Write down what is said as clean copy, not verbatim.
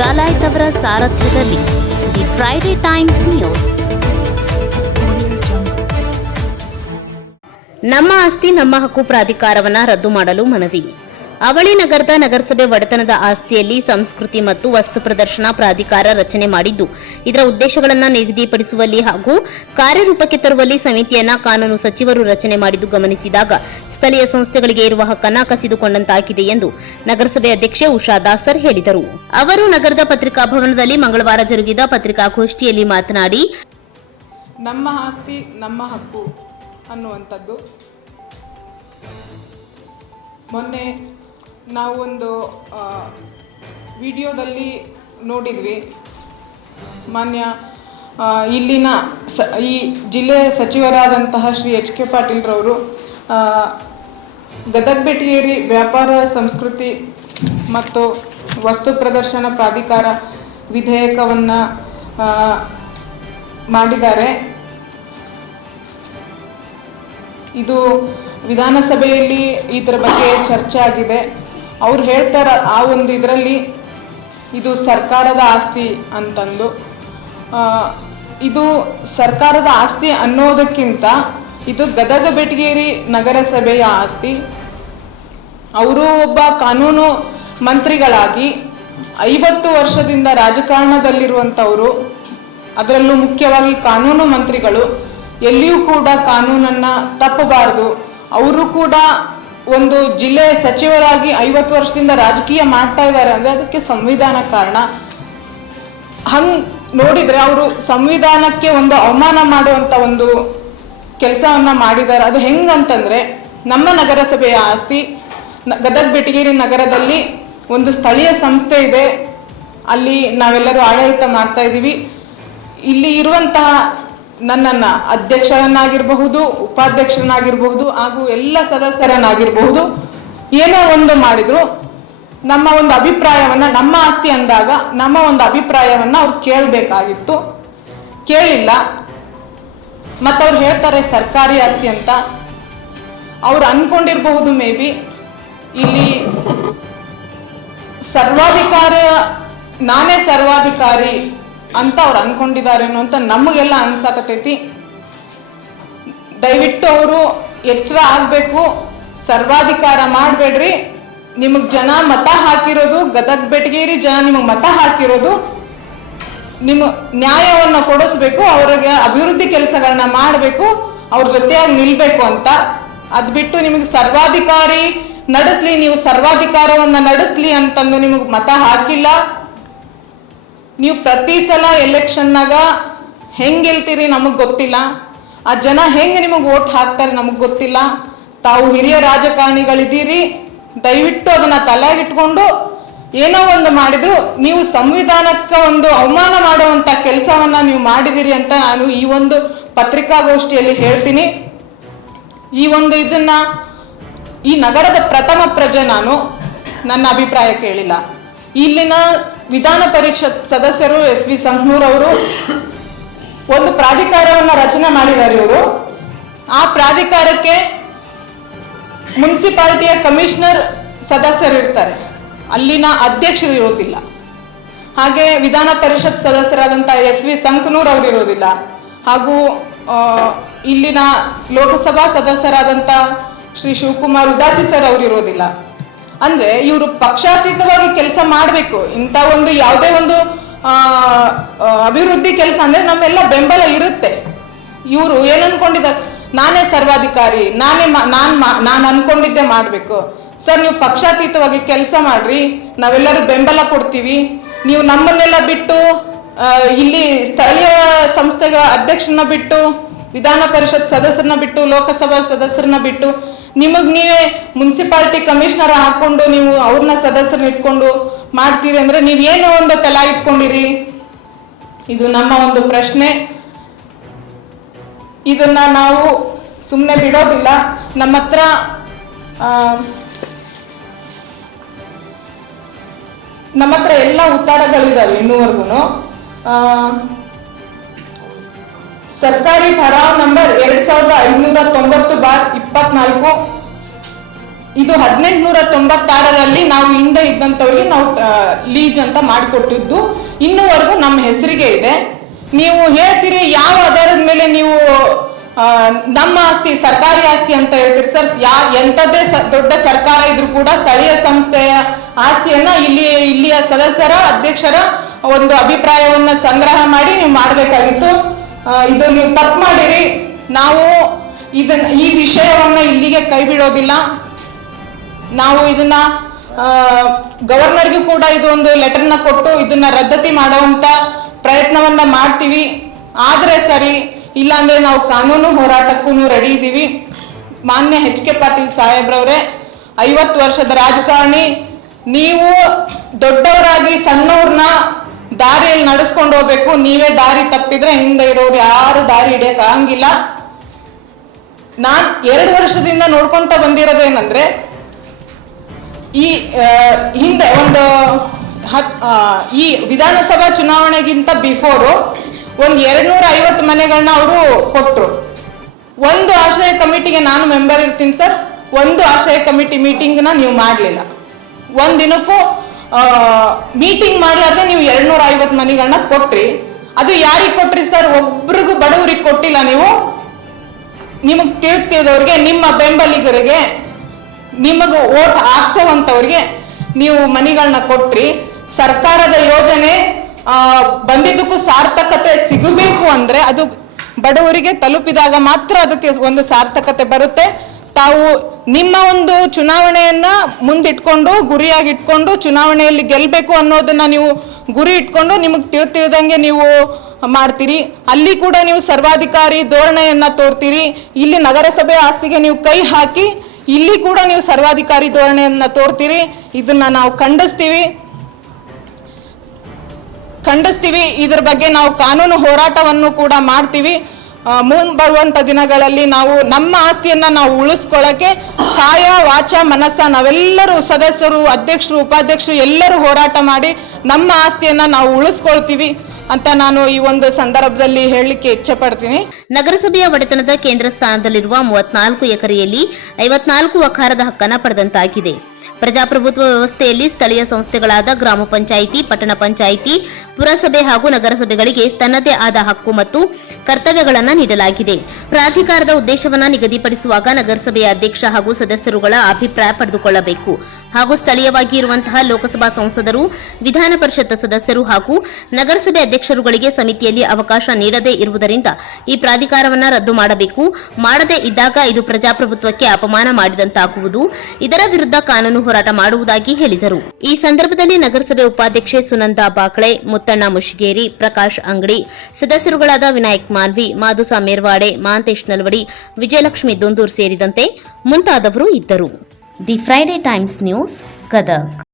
ಡಾಲಾಯ್ತ್ ಅವರ ಸಾರಥ್ಯದಲ್ಲಿ the Friday times news. ನಮ್ಮ ಆಸ್ತಿ ನಮ್ಮ ಹಕ್ಕು ಪ್ರಾಧಿಕಾರವನ್ನು ರದ್ದು ಮಾಡಲು ಮನವಿ. ಅವಳಿ ನಗರದ ನಗರಸಭೆ ಒಡೆತನದ ಆಸ್ತಿಯಲ್ಲಿ ಸಂಸ್ಕೃತಿ ಮತ್ತು ವಸ್ತು ಪ್ರದರ್ಶನ ಪ್ರಾಧಿಕಾರ ರಚನೆ ಮಾಡಿದ್ದು, ಇದರ ಉದ್ದೇಶಗಳನ್ನು ನಿಗದಿಪಡಿಸುವಲ್ಲಿ ಹಾಗೂ ಕಾರ್ಯರೂಪಕ್ಕೆ ತರುವಲ್ಲಿ ಸಮಿತಿಯನ್ನ ಕಾನೂನು ಸಚಿವರು ರಚನೆ ಮಾಡಿದ್ದು ಗಮನಿಸಿದಾಗ ಸ್ಥಳೀಯ ಸಂಸ್ಥೆಗಳಿಗೆ ಇರುವ ಹಕ್ಕನ್ನು ಕಸಿದುಕೊಂಡಂತಾಗಿದೆ ಎಂದು ನಗರಸಭೆ ಅಧ್ಯಕ್ಷೆ ಉಷಾ ದಾಸರ್ ಹೇಳಿದರು. ಅವರು ನಗರದ ಪತ್ರಿಕಾ ಭವನದಲ್ಲಿ ಮಂಗಳವಾರ ಜರುಗಿದ ಪತ್ರಿಕಾಗೋಷ್ಠಿಯಲ್ಲಿ ಮಾತನಾಡಿ, ನಮ್ಮ ಆಸ್ತಿ ನಮ್ಮ ಹಕ್ಕು ಅನ್ನುವಂಥದ್ದು ಮೊನ್ನೆ ನಾವು ಒಂದು ವಿಡಿಯೋದಲ್ಲಿ ನೋಡಿದ್ವಿ. ಮಾನ್ಯ ಇಲ್ಲಿನ ಈ ಜಿಲ್ಲೆಯ ಸಚಿವರಾದಂತಹ ಶ್ರೀ ಎಚ್.ಕೆ. ಪಾಟೀಲ್ರವರು ಗದಗ ಬೆಟಗೇರಿ ವ್ಯಾಪಾರ ಸಂಸ್ಕೃತಿ ಮತ್ತು ವಸ್ತು ಪ್ರದರ್ಶನ ಪ್ರಾಧಿಕಾರ ವಿಧೇಯಕವನ್ನು ಮಾಡಿದ್ದಾರೆ. ಇದು ವಿಧಾನಸಭೆಯಲ್ಲಿ ಇದರ ಬಗ್ಗೆ ಚರ್ಚೆ ಆಗಿದೆ. ಅವ್ರು ಹೇಳ್ತಾರೆ ಆ ಒಂದು ಇದರಲ್ಲಿ ಇದು ಸರ್ಕಾರದ ಆಸ್ತಿ ಅಂತಂದು. ಇದು ಸರ್ಕಾರದ ಆಸ್ತಿ ಅನ್ನೋದಕ್ಕಿಂತ ಇದು ಗದಗ ಬೆಟಗೇರಿ ನಗರಸಭೆಯ ಆಸ್ತಿ. ಅವರು ಒಬ್ಬ ಕಾನೂನು ಮಂತ್ರಿಗಳಾಗಿ 50 ವರ್ಷದಿಂದ ರಾಜಕಾರಣದಲ್ಲಿರುವಂಥವರು, ಅದರಲ್ಲೂ ಮುಖ್ಯವಾಗಿ ಕಾನೂನು ಮಂತ್ರಿಗಳು ಎಲ್ಲಿಯೂ ಕೂಡ ಕಾನೂನನ್ನು ತಪ್ಪಬಾರದು. ಅವರು ಕೂಡ ಒಂದು ಜಿಲ್ಲೆಯ ಸಚಿವರಾಗಿ 50 ವರ್ಷದಿಂದ ರಾಜಕೀಯ ಮಾಡ್ತಾ ಇದ್ದಾರೆ ಅಂದರೆ ಅದಕ್ಕೆ ಸಂವಿಧಾನ ಕಾರಣ. ಹಂಗೆ ನೋಡಿದರೆ ಅವರು ಸಂವಿಧಾನಕ್ಕೆ ಒಂದು ಅವಮಾನ ಮಾಡುವಂಥ ಒಂದು ಕೆಲಸವನ್ನು ಮಾಡಿದ್ದಾರೆ. ಅದು ಹೆಂಗಂತಂದರೆ, ನಮ್ಮ ನಗರಸಭೆಯ ಆಸ್ತಿ ಗದಗ ಬೆಟಗೇರಿ ನಗರದಲ್ಲಿ ಒಂದು ಸ್ಥಳೀಯ ಸಂಸ್ಥೆ ಇದೆ, ಅಲ್ಲಿ ನಾವೆಲ್ಲರೂ ಆಡಳಿತ ಮಾಡ್ತಾ ಇದ್ದೀವಿ. ಇಲ್ಲಿ ಇರುವಂತಹ ನನ್ನನ್ನು ಅಧ್ಯಕ್ಷರನ್ನಾಗಿರಬಹುದು, ಉಪಾಧ್ಯಕ್ಷರನ್ನಾಗಿರಬಹುದು ಹಾಗೂ ಎಲ್ಲ ಸದಸ್ಯರನ್ನಾಗಿರಬಹುದು, ಏನೋ ಒಂದು ಮಾಡಿದ್ರು ನಮ್ಮ ಒಂದು ಅಭಿಪ್ರಾಯವನ್ನು, ನಮ್ಮ ಆಸ್ತಿ ಅಂದಾಗ ನಮ್ಮ ಒಂದು ಅಭಿಪ್ರಾಯವನ್ನು ಅವ್ರು ಕೇಳಬೇಕಾಗಿತ್ತು, ಕೇಳಿಲ್ಲ. ಮತ್ತು ಅವ್ರು ಹೇಳ್ತಾರೆ ಸರ್ಕಾರಿ ಆಸ್ತಿ ಅಂತ. ಅವ್ರು ಅನ್ಕೊಂಡಿರಬಹುದು ಮೇ ಬಿ ಇಲ್ಲಿ ನಾನೇ ಸರ್ವಾಧಿಕಾರಿ ಅಂತ ಅವ್ರು ಅನ್ಕೊಂಡಿದ್ದಾರೇನೋ ಅಂತ ನಮಗೆಲ್ಲ ಅನ್ಸಾಕತೈತಿ. ದಯವಿಟ್ಟು ಅವರು ಎಚ್ಚರ ಆಗಬೇಕು. ಸರ್ವಾಧಿಕಾರ ಮಾಡಬೇಡ್ರಿ. ನಿಮಗೆ ಜನ ಮತ ಹಾಕಿರೋದು, ಗದಗ ಬೆಟಗೇರಿ ಜನ ನಿಮಗೆ ಮತ ಹಾಕಿರೋದು ನಿಮ್ಮ ನ್ಯಾಯವನ್ನು ಕೊಡಿಸ್ಬೇಕು, ಅವ್ರಿಗೆ ಅಭಿವೃದ್ಧಿ ಕೆಲಸಗಳನ್ನ ಮಾಡಬೇಕು, ಅವ್ರ ಜೊತೆಯಾಗಿ ನಿಲ್ಬೇಕು ಅಂತ. ಅದು ಬಿಟ್ಟು ನಿಮಗೆ ಸರ್ವಾಧಿಕಾರಿ ನಡೆಸ್ಲಿ, ನೀವು ಸರ್ವಾಧಿಕಾರವನ್ನು ನಡೆಸ್ಲಿ ಅಂತಂದು ನಿಮಗೆ ಮತ ಹಾಕಿಲ್ಲ. ನೀವು ಪ್ರತಿ ಸಲ ಎಲೆಕ್ಷನ್ನಾಗ ಹೆಂಗೆ ಗೆಲ್ತೀರಿ ನಮಗೆ ಗೊತ್ತಿಲ್ಲ, ಆ ಜನ ಹೆಂಗೆ ನಿಮಗೆ ವೋಟ್ ಹಾಕ್ತಾರೆ ನಮಗೆ ಗೊತ್ತಿಲ್ಲ. ತಾವು ಹಿರಿಯ ರಾಜಕಾರಣಿಗಳಿದ್ದೀರಿ, ದಯವಿಟ್ಟು ಅದನ್ನು ತಲೆಗಿಟ್ಕೊಂಡು ಏನೋ ಒಂದು ಮಾಡಿದ್ರು ನೀವು ಸಂವಿಧಾನಕ್ಕೆ ಒಂದು ಅವಮಾನ ಮಾಡುವಂಥ ಕೆಲಸವನ್ನು ನೀವು ಮಾಡಿದಿರಿ ಅಂತ ನಾನು ಈ ಒಂದು ಪತ್ರಿಕಾಗೋಷ್ಠಿಯಲ್ಲಿ ಹೇಳ್ತೀನಿ. ಈ ಒಂದು ಈ ನಗರದ ಪ್ರಥಮ ಪ್ರಜೆ ನಾನು, ನನ್ನ ಅಭಿಪ್ರಾಯ ಕೇಳಿಲ್ಲ. ಇಲ್ಲಿನ ವಿಧಾನ ಪರಿಷತ್ ಸದಸ್ಯರು ಎಸ್ ವಿ ಸಂಕನೂರ್ ಅವರು ಒಂದು ಪ್ರಾಧಿಕಾರವನ್ನು ರಚನೆ ಮಾಡಿದ್ದಾರೆ. ಇವರು ಆ ಪ್ರಾಧಿಕಾರಕ್ಕೆ ಮುನ್ಸಿಪಾಲಿಟಿಯ ಕಮಿಷನರ್ ಸದಸ್ಯರಿರ್ತಾರೆ, ಅಲ್ಲಿನ ಅಧ್ಯಕ್ಷರು ಇರೋದಿಲ್ಲ. ಹಾಗೆ ವಿಧಾನ ಪರಿಷತ್ ಸದಸ್ಯರಾದಂಥ ಎಸ್ ವಿ ಸಂಕನೂರ್ ಅವರು ಇರೋದಿಲ್ಲ, ಹಾಗೂ ಇಲ್ಲಿನ ಲೋಕಸಭಾ ಸದಸ್ಯರಾದಂಥ ಶ್ರೀ ಶಿವಕುಮಾರ್ ಉದಾಸಿ ಸರ್ ಅವರು ಇರೋದಿಲ್ಲ. ಅಂದ್ರೆ ಇವರು ಪಕ್ಷಾತೀತವಾಗಿ ಕೆಲಸ ಮಾಡಬೇಕು. ಇಂಥ ಒಂದು ಯಾವುದೇ ಒಂದು ಅಭಿವೃದ್ಧಿ ಕೆಲಸ ಅಂದ್ರೆ ನಮ್ಮೆಲ್ಲ ಬೆಂಬಲ ಇರುತ್ತೆ. ಇವರು ಏನು ಅನ್ಕೊಂಡಿದ್ದಾರೆ, ನಾನೇ ಸರ್ವಾಧಿಕಾರಿ, ನಾನು ಅನ್ಕೊಂಡಿದ್ದೆ ಮಾಡಬೇಕು. ಸರ್, ನೀವು ಪಕ್ಷಾತೀತವಾಗಿ ಕೆಲಸ ಮಾಡ್ರಿ, ನಾವೆಲ್ಲರೂ ಬೆಂಬಲ ಕೊಡ್ತೀವಿ. ನೀವು ನಮ್ಮನ್ನೆಲ್ಲ ಬಿಟ್ಟು ಇಲ್ಲಿ ಸ್ಥಳೀಯ ಸಂಸ್ಥೆಗಳ ಅಧ್ಯಕ್ಷರನ್ನ ಬಿಟ್ಟು, ವಿಧಾನ ಪರಿಷತ್ ಸದಸ್ಯರನ್ನ ಬಿಟ್ಟು, ಲೋಕಸಭಾ ಸದಸ್ಯರನ್ನ ಬಿಟ್ಟು ನಿಮಗೆ ನೀವೇ ಮುನ್ಸಿಪಾಲಿಟಿ ಕಮಿಷನರ್ ಹಾಕೊಂಡು ನೀವು ಅವ್ರನ್ನ ಸದಸ್ಯರನ್ನ ಇಟ್ಕೊಂಡು ಮಾಡ್ತೀರಿ ಅಂದ್ರೆ ನೀವೇನೋ ಒಂದು ತಲೆ ಇಟ್ಕೊಂಡಿರಿ? ಇದು ನಮ್ಮ ಒಂದು ಪ್ರಶ್ನೆ. ಇದನ್ನ ನಾವು ಸುಮ್ಮನೆ ಬಿಡೋದಿಲ್ಲ. ನಮ್ಮ ಹತ್ರ ಎಲ್ಲ ಉತ್ತಾರಗಳಿದಾವೆ ಇನ್ನೂವರೆಗೂ. ಸರ್ಕಾರಿ ಠರಾವ್ ನಂಬರ್ 2590/24 ಇದು 1896ರಲ್ಲಿ ನಾವು ಹಿಂದೆ ಇದ್ದಂಥವ್ರಿಗೆ ನಾವು ಲೀಜ್ ಅಂತ ಮಾಡಿಕೊಟ್ಟಿದ್ದು ಇನ್ನೂವರೆಗೂ ನಮ್ಮ ಹೆಸರಿಗೆ ಇದೆ. ನೀವು ಹೇಳ್ತೀರಿ ಯಾವ ಆಧಾರದ ಮೇಲೆ ನೀವು ನಮ್ಮ ಆಸ್ತಿ ಸರ್ಕಾರಿ ಆಸ್ತಿ ಅಂತ ಹೇಳ್ತೀರಿ ಸರ್. ಎಂಥದ್ದೇ ದೊಡ್ಡ ಸರ್ಕಾರ ಇದ್ರೂ ಕೂಡ ಸ್ಥಳೀಯ ಸಂಸ್ಥೆಯ ಆಸ್ತಿಯನ್ನ ಇಲ್ಲಿಯ ಸದಸ್ಯರ ಅಧ್ಯಕ್ಷರ ಒಂದು ಅಭಿಪ್ರಾಯವನ್ನ ಸಂಗ್ರಹ ಮಾಡಿ ನೀವು ಮಾಡಬೇಕಾಗಿತ್ತು. ಇದು ನೀವು ತಪ್ಪು ಮಾಡಿರಿ. ನಾವು ಈ ವಿಷಯವನ್ನ ಇಲ್ಲಿಗೆ ಕೈ ಬಿಡೋದಿಲ್ಲ. ನಾವು ಇದನ್ನ ಗವರ್ನರ್ಗೂ ಕೂಡ ಇದು ಒಂದು ಲೆಟರ್ನ ಕೊಟ್ಟು ಇದನ್ನ ರದ್ದತಿ ಮಾಡುವಂತ ಪ್ರಯತ್ನವನ್ನ ಮಾಡ್ತೀವಿ. ಆದ್ರೆ ಸರಿ, ಇಲ್ಲಾಂದ್ರೆ ನಾವು ಕಾನೂನು ಹೋರಾಟಕ್ಕೂ ರೆಡಿ ಇದ್ದೀವಿ. ಮಾನ್ಯ HK ಪಾಟೀಲ್ ಸಾಹೇಬ್ರವ್ರೆ, 50 ವರ್ಷದ ರಾಜಕಾರಣಿ, ನೀವು ದೊಡ್ಡವರಾಗಿ ಸಣ್ಣವ್ರನ್ನ ದಾರಿಯಲ್ಲಿ ನಡೆಸ್ಕೊಂಡು ಹೋಗ್ಬೇಕು. ನೀವೇ ದಾರಿ ತಪ್ಪಿದ್ರೆ ಹಿಂದೆ ಇರೋರು ಯಾರು ದಾರಿ ಹಿಡಿಯಕ್ ಆಗಂಗಿಲ್ಲ. ನಾನ್ 2 ವರ್ಷದಿಂದ ನೋಡ್ಕೊಂತ ಬಂದಿರೋದೇನಂದ್ರೆ, ಈ ಹಿಂದೆ ಒಂದು ಈ ವಿಧಾನಸಭಾ ಚುನಾವಣೆಗಿಂತ ಬಿಫೋರು ಒಂದು 250 ಮನೆಗಳನ್ನ ಅವರು ಕೊಟ್ಟರು. ಒಂದು ಆಶ್ರಯ ಕಮಿಟಿಗೆ ನಾನು ಮೆಂಬರ್ ಇರ್ತೀನಿ ಸರ್. ಒಂದು ಆಶ್ರಯ ಕಮಿಟಿ ಮೀಟಿಂಗ್ನ ನೀವು ಮಾಡಲಿಲ್ಲ. ಒಂದಿನಕ್ಕೂ ಮೀಟಿಂಗ್ ಮಾಡ್ಲಾರ್ದೆ ನೀವು 250 ಮನೆಗಳನ್ನ ಕೊಟ್ರಿ. ಅದು ಯಾರಿಗೆ ಕೊಟ್ರಿ ಸರ್? ಒಬ್ರಿಗೂ ಬಡವರಿಗೆ ಕೊಟ್ಟಿಲ್ಲ. ನೀವು ನಿಮಗೆ ತಿಳಿದವ್ರಿಗೆ, ನಿಮ್ಮ ಬೆಂಬಲಿಗರಿಗೆ, ನಿಮಗೆ ಓಟ್ ಹಾಕ್ಸೋವಂಥವ್ರಿಗೆ ನೀವು ಮನೆಗಳನ್ನ ಕೊಟ್ರಿ. ಸರ್ಕಾರದ ಯೋಜನೆ ಬಂದಿದ್ದಕ್ಕೂ ಸಾರ್ಥಕತೆ ಸಿಗಬೇಕು ಅಂದ್ರೆ ಅದು ಬಡವರಿಗೆ ತಲುಪಿದಾಗ ಮಾತ್ರ ಅದಕ್ಕೆ ಒಂದು ಸಾರ್ಥಕತೆ ಬರುತ್ತೆ. ತಾವು ನಿಮ್ಮ ಒಂದು ಚುನಾವಣೆಯನ್ನ ಮುಂದಿಟ್ಕೊಂಡು, ಗುರಿಯಾಗಿಟ್ಕೊಂಡು, ಚುನಾವಣೆಯಲ್ಲಿ ಗೆಲ್ಲಬೇಕು ಅನ್ನೋದನ್ನ ನೀವು ಗುರಿ ಇಟ್ಕೊಂಡು ನಿಮಗೆ ತಿಳಿದಂಗೆ ನೀವು ಮಾಡ್ತೀರಿ. ಅಲ್ಲಿ ಕೂಡ ನೀವು ಸರ್ವಾಧಿಕಾರಿ ಧೋರಣೆಯನ್ನ ತೋರ್ತೀರಿ. ಇಲ್ಲಿ ನಗರಸಭೆ ಆಸ್ತಿಗೆ ನೀವು ಕೈ ಹಾಕಿ ಇಲ್ಲಿ ಕೂಡ ನೀವು ಸರ್ವಾಧಿಕಾರಿ ಧೋರಣೆಯನ್ನ ತೋರ್ತೀರಿ. ಇದನ್ನ ನಾವು ಖಂಡಿಸ್ತೀವಿ. ಇದ್ರ ಬಗ್ಗೆ ನಾವು ಕಾನೂನು ಹೋರಾಟವನ್ನು ಕೂಡ ಮಾಡ್ತೀವಿ. ಮುಂಬರುವಂತ ದಿನಗಳಲ್ಲಿ ನಾವು ನಮ್ಮ ಆಸ್ತಿಯನ್ನ ನಾವು ಉಳಿಸ್ಕೊಳ್ಳಕ್ಕೆ ಕಾಯ ವಾಚ ಮನಸ್ಸ ನಾವೆಲ್ಲರೂ ಸದಸ್ಯರು, ಅಧ್ಯಕ್ಷರು, ಉಪಾಧ್ಯಕ್ಷರು ಎಲ್ಲರೂ ಹೋರಾಟ ಮಾಡಿ ನಮ್ಮ ಆಸ್ತಿಯನ್ನ ನಾವು ಉಳಿಸ್ಕೊಳ್ತೀವಿ ಅಂತ ನಾನು ಈ ಒಂದು ಸಂದರ್ಭದಲ್ಲಿ ಹೇಳಲಿಕ್ಕೆ ಇಚ್ಛೆ ಪಡ್ತೀನಿ. ನಗರಸಭೆಯ ಒಡೆತನದ ಕೇಂದ್ರ ಸ್ಥಾನದಲ್ಲಿರುವ 34 ಎಕರೆಯಲ್ಲಿ 54 ವಕಾರದ ಹಕ್ಕನ್ನು ಪಡೆದಂತಾಗಿದೆ. ಪ್ರಜಾಪ್ರಭುತ್ವ ವ್ಯವಸ್ಥೆಯಲ್ಲಿ ಸ್ಥಳೀಯ ಸಂಸ್ಥೆಗಳಾದ ಗ್ರಾಮ ಪಂಚಾಯಿತಿ, ಪಟ್ಟಣ ಪಂಚಾಯಿತಿ, ಪುರಸಭೆ ಹಾಗೂ ನಗರಸಭೆಗಳಿಗೆ ತನ್ನದೇ ಆದ ಹಕ್ಕು ಮತ್ತು ಕರ್ತವ್ಯಗಳನ್ನು ನೀಡಲಾಗಿದೆ. ಪ್ರಾಧಿಕಾರದ ಉದ್ದೇಶವನ್ನು ನಿಗದಿಪಡಿಸುವಾಗ ನಗರಸಭೆಯ ಅಧ್ಯಕ್ಷ ಹಾಗೂ ಸದಸ್ಯರುಗಳ ಅಭಿಪ್ರಾಯ ಪಡೆದುಕೊಳ್ಳಬೇಕು ಹಾಗೂ ಸ್ಥಳೀಯವಾಗಿ ಇರುವಂತಹ ಲೋಕಸಭಾ ಸಂಸದರು, ವಿಧಾನ ಪರಿಷತ್ ಸದಸ್ಯರು ಹಾಗೂ ನಗರಸಭೆ ಅಧ್ಯಕ್ಷರುಗಳಿಗೆ ಸಮಿತಿಯಲ್ಲಿ ಅವಕಾಶ ನೀಡದೇ ಇರುವುದರಿಂದ ಈ ಪ್ರಾಧಿಕಾರವನ್ನು ರದ್ದು ಮಾಡಬೇಕು. ಮಾಡದೇ ಇದ್ದಾಗ ಇದು ಪ್ರಜಾಪ್ರಭುತ್ವಕ್ಕೆ ಅಪಮಾನ ಮಾಡಿದಂತಾಗುವುದು. ಇದರ ವಿರುದ್ಧ ಕಾನೂನು ಹೋರಾಟ ಮಾಡುವುದಾಗಿ ಹೇಳಿದರು. ಈ ಸಂದರ್ಭದಲ್ಲಿ ನಗರಸಭೆ ಉಪಾಧ್ಯಕ್ಷೆ ಸುನಂದಾ ಬಾಕ್ಳೆ, ಮುತ್ತಣ್ಣ ಮುಷಿಗೇರಿ, ಪ್ರಕಾಶ್ ಅಂಗಡಿ, ಸದಸ್ಯರುಗಳಾದ ವಿನಾಯಕ್ ಮಾನ್ವಿ, ಮಾದುಸಾ ಮೇರ್ವಾಡೆ, ಮಹಾಂತೇಶ್ ನಲ್ವಡಿ, ವಿಜಯಲಕ್ಷ್ಮಿ ದುಂದೂರ್ ಸೇರಿದಂತೆ ಮುಂತಾದವರು ಇದ್ದರು. The Friday times news, Gadag.